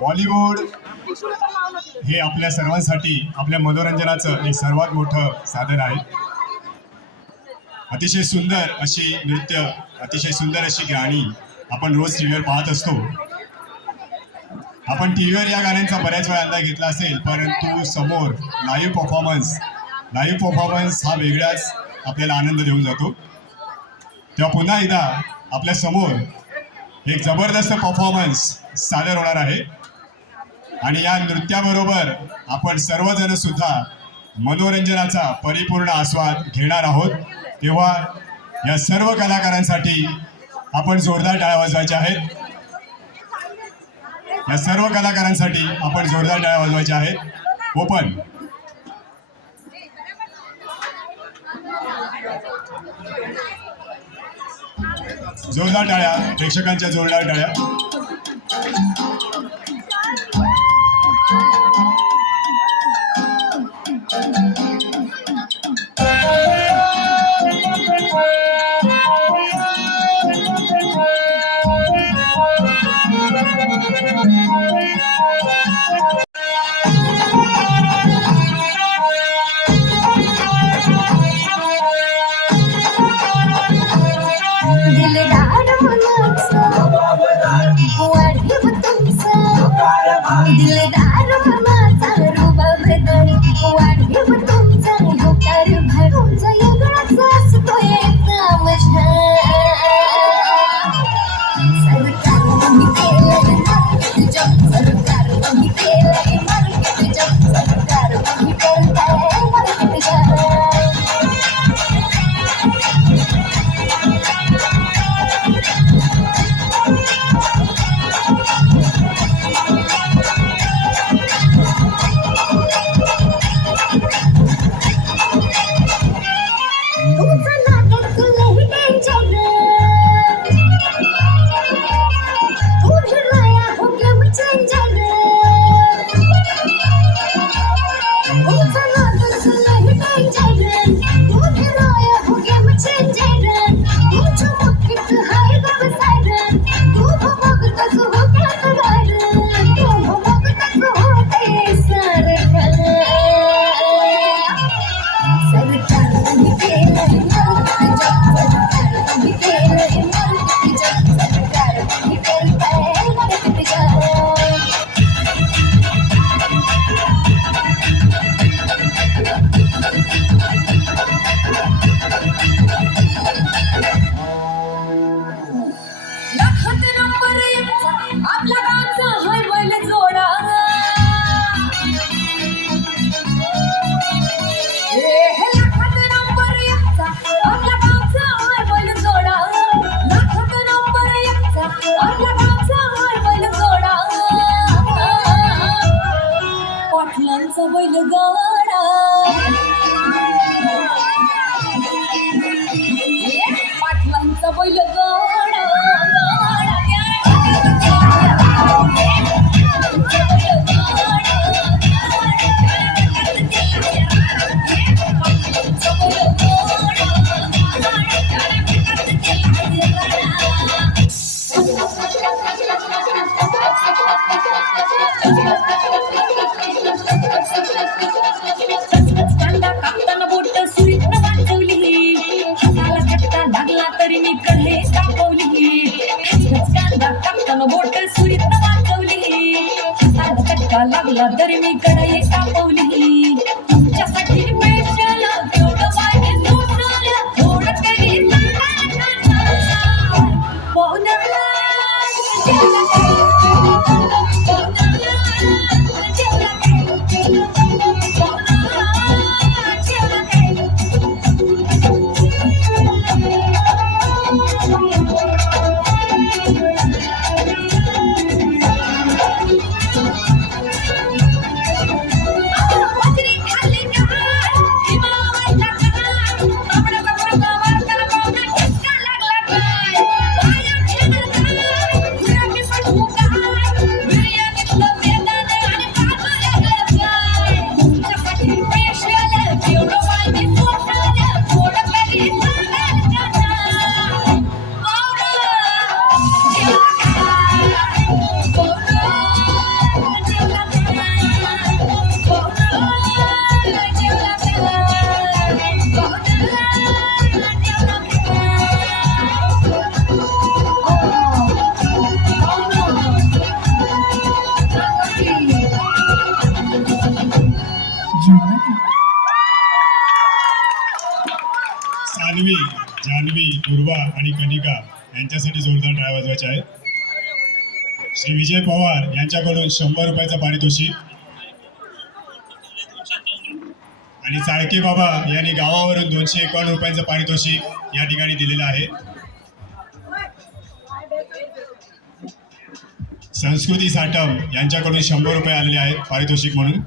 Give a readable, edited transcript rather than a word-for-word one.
बॉलिवूड हे आपल्या सर्वांसाठी आपल्या मनोरंजनाचं एक सर्वात मोठं साधन आहे. अतिशय सुंदर अशी नृत्य, अतिशय सुंदर अशी गाणी आपण रोज टीव्हीवर पाहत असतो. आपण टीव्हीवर या गाण्यांचा बऱ्याच वेळा अंदाज घेतला असेल, परंतु समोर लाईव्ह परफॉर्मन्स हा वेगळाच आपल्याला आनंद देऊन जातो. तेव्हा पुन्हा एकदा आपल्या समोर एक जबरदस्त परफॉर्मन्स सादर होणार आहे आणि या नृत्याबरोबर आपण सर्वजण सुद्धा मनोरंजनाचा परिपूर्ण आस्वाद घेणार आहोत. तेव्हा या सर्व कलाकारांसाठी आपण जोरदार टाळ्या वाजवायच्या आहेत. या सर्व कलाकारांसाठी आपण जोरदार टाळ्या वाजवायच्या आहेत. ओपन. जोरदार टाळ्या, प्रेक्षकांच्या जोरदार टाळ्या. दिलदार मनाचा रुबाब धनी वाढीव तुमचा होकार भरूचा वेगळाच असतोय तामझा. सरकार मी केलंय मार्केट जग, सरकार मी केलंय मार्केट जग, सरकार मी केलंय मार्केट जग. लागला तरी मी कढई तापवली तुमच्यासाठी स्पेशल एवढं पाहिजे सुचलं थोडं काही भूमिका यांच्यासाठी जोरदार टाळ्या वाजवायच्या आहेत. श्री विजय पवार यांच्याकडून 100 रुपयाचं पारितोषिक आणि चाळके बाबा यांनी गावावरून 251 रुपयांचं पारितोषिक या ठिकाणी दिलेलं आहे. संस्कृती साटम यांच्याकडून 100 रुपये आलेले आहेत पारितोषिक म्हणून.